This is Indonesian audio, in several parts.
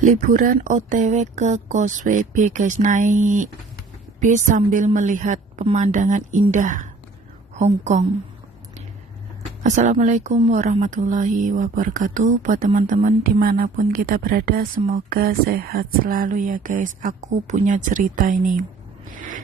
Liburan OTW ke Causeway Bay guys, naik bis sambil melihat pemandangan indah Hong Kong. Assalamualaikum warahmatullahi wabarakatuh. Buat teman-teman dimanapun kita berada, semoga sehat selalu ya guys. Aku punya cerita ini.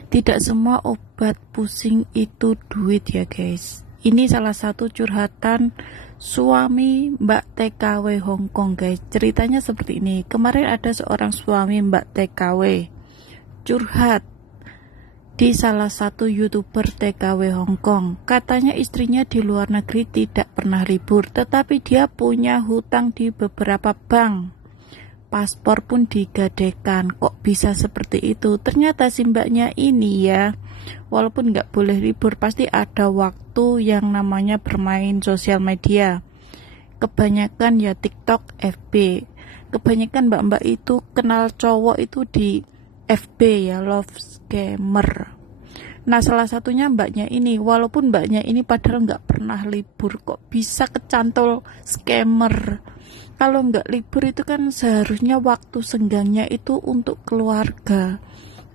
Tidak semua obat pusing itu duit ya guys. Ini salah satu curhatan suami Mbak TKW Hong Kong guys. Ceritanya seperti ini. Kemarin ada seorang suami Mbak TKW curhat di salah satu YouTuber TKW Hong Kong. Katanya istrinya di luar negeri tidak pernah libur, tetapi dia punya hutang di beberapa bank. Paspor pun digadaikan. Kok bisa seperti itu? Ternyata si mbaknya ini ya, walaupun nggak boleh libur, pasti ada waktu yang namanya bermain sosial media. Kebanyakan ya TikTok, FB. Kebanyakan mbak-mbak itu kenal cowok itu di FB ya, love scammer. Nah, salah satunya mbaknya ini. Walaupun mbaknya ini padahal nggak pernah libur, kok bisa kecantol scammer. Kalau nggak libur itu kan seharusnya waktu senggangnya itu untuk keluarga.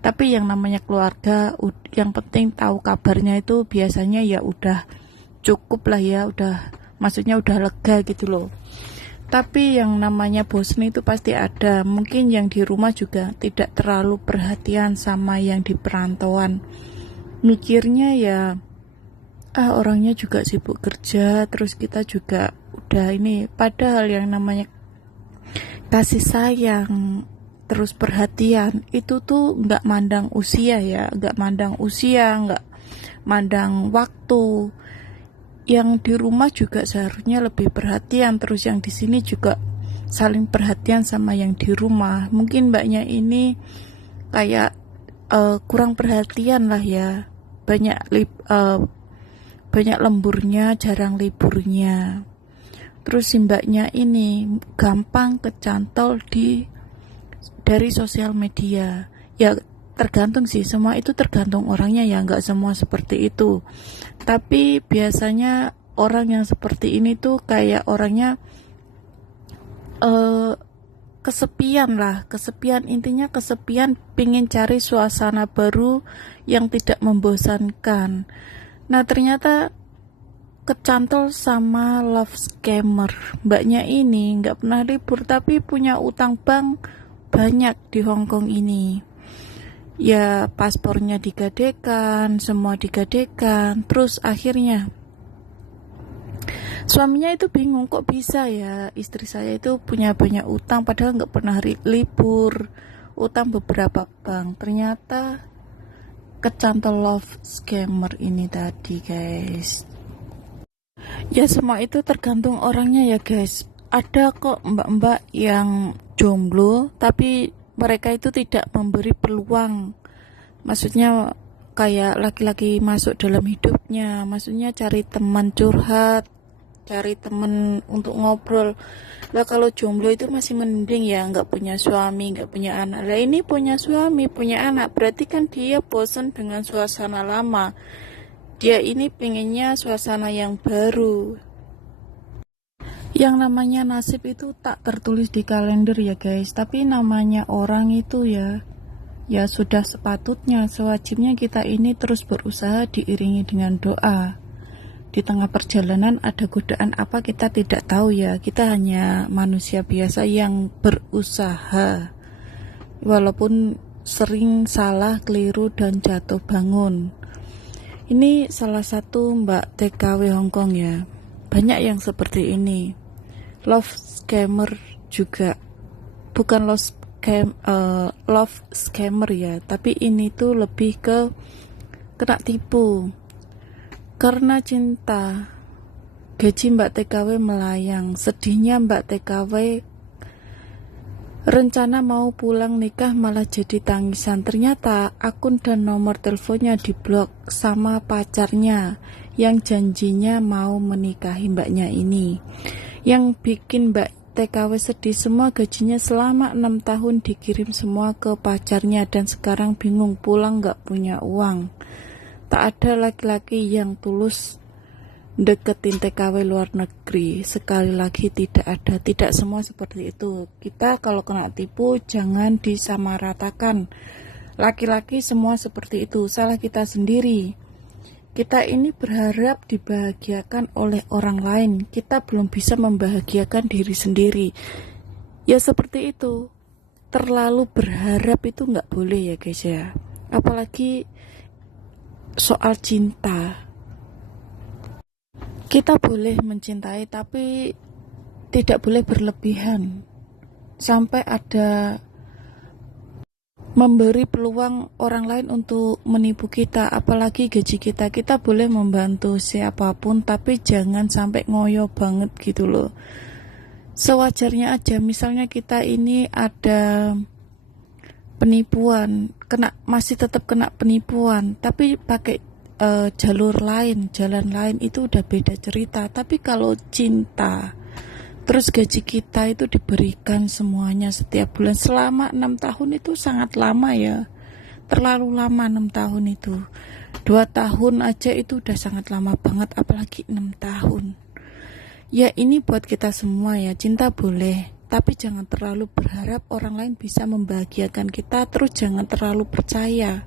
Tapi yang namanya keluarga, yang penting tahu kabarnya itu biasanya ya udah cukup lah ya, maksudnya udah lega gitu loh. Tapi yang namanya bosen itu pasti ada. Mungkin yang di rumah juga tidak terlalu perhatian sama yang di perantauan. Mikirnya ya, orangnya juga sibuk kerja, terus kita juga udah ini. Padahal yang namanya kasih sayang, terus perhatian, itu tuh nggak mandang usia ya, nggak mandang waktu. Yang di rumah juga seharusnya lebih perhatian, terus yang di sini juga saling perhatian sama yang di rumah. Mungkin mbaknya ini kayak kurang perhatian lah ya, banyak lemburnya, jarang liburnya. Terus si mbaknya ini gampang kecantol dari sosial media. Ya tergantung sih, semua itu tergantung orangnya ya, nggak semua seperti itu. Tapi biasanya orang yang seperti ini tuh kayak orangnya kesepian, intinya kesepian, pingin cari suasana baru yang tidak membosankan. Nah, ternyata kecantol sama love scammer. Mbaknya ini nggak pernah libur tapi punya utang bank banyak di Hong Kong ini. Ya paspornya digadaikan, semua digadaikan. Terus akhirnya suaminya itu bingung, kok bisa ya istri saya itu punya banyak utang padahal nggak pernah libur, utang beberapa bank. Ternyata kecantol love scammer ini tadi guys. Ya semua itu tergantung orangnya ya guys. Ada kok mbak-mbak yang jomblo tapi mereka itu tidak memberi peluang. Maksudnya kayak laki-laki masuk dalam hidupnya, maksudnya cari teman curhat, cari teman untuk ngobrol. Lah kalau jomblo itu masih mending ya, nggak punya suami, nggak punya anak. Lah ini punya suami, punya anak, berarti kan dia bosan dengan suasana lama. Dia ini pengennya suasana yang baru. Yang namanya nasib itu tak tertulis di kalender ya guys, tapi namanya orang itu ya sudah sepatutnya, sewajibnya kita ini terus berusaha diiringi dengan doa. Di tengah perjalanan ada godaan apa kita tidak tahu ya, kita hanya manusia biasa yang berusaha. Walaupun sering salah, keliru, dan jatuh bangun. Ini salah satu Mbak TKW Hong Kong ya. Banyak yang seperti ini. Love scammer juga. Bukan love scammer ya, tapi ini tuh lebih ke kena tipu. Karena cinta, gaji Mbak TKW melayang. Sedihnya Mbak TKW rencana mau pulang nikah malah jadi tangisan. Ternyata akun dan nomor teleponnya diblok sama pacarnya yang janjinya mau menikahi mbaknya ini. Yang bikin Mbak TKW sedih, semua gajinya selama 6 tahun dikirim semua ke pacarnya dan sekarang bingung pulang gak punya uang. Tak ada laki-laki yang tulus deketin TKW luar negeri. Sekali lagi tidak semua seperti itu. Kita kalau kena tipu jangan disamaratakan. Laki-laki semua seperti itu, salah kita sendiri. Kita ini berharap dibahagiakan oleh orang lain, kita belum bisa membahagiakan diri sendiri. Ya seperti itu, terlalu berharap itu nggak boleh ya guys ya. Apalagi soal cinta. Kita boleh mencintai tapi tidak boleh berlebihan. Sampai ada memberi peluang orang lain untuk menipu kita, apalagi gaji kita. Kita boleh membantu siapapun tapi jangan sampai ngoyo banget gitu loh. Sewajarnya aja, misalnya kita ini ada penipuan, masih tetap kena penipuan tapi pakai jalur lain, jalan lain, itu udah beda cerita. Tapi kalau cinta terus gaji kita itu diberikan semuanya setiap bulan selama 6 tahun, itu sangat lama ya. Terlalu lama 6 tahun itu. 2 tahun aja itu udah sangat lama banget, apalagi 6 tahun. Ya ini buat kita semua ya, cinta boleh, tapi jangan terlalu berharap orang lain bisa membahagiakan kita. Terus jangan terlalu percaya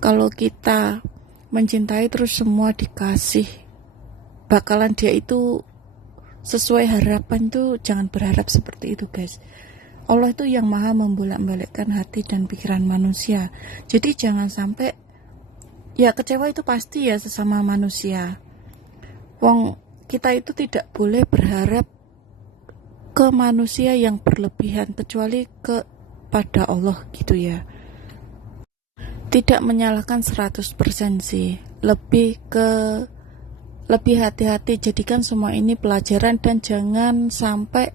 kalau kita mencintai terus semua dikasih, bakalan dia itu sesuai harapan. Tuh jangan berharap seperti itu guys. Allah itu yang maha membolak-balikkan hati dan pikiran manusia. Jadi jangan sampai, ya kecewa itu pasti ya sesama manusia. Wong kita itu tidak boleh berharap ke manusia yang berlebihan, kecuali kepada Allah gitu ya. Tidak menyalahkan 100% sih, lebih hati-hati. Jadikan semua ini pelajaran dan jangan sampai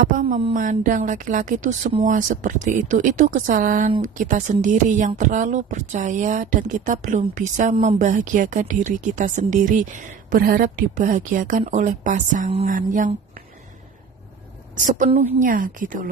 memandang laki-laki itu semua seperti itu. Itu kesalahan kita sendiri yang terlalu percaya dan kita belum bisa membahagiakan diri kita sendiri, berharap dibahagiakan oleh pasangan yang sepenuhnya gitu loh.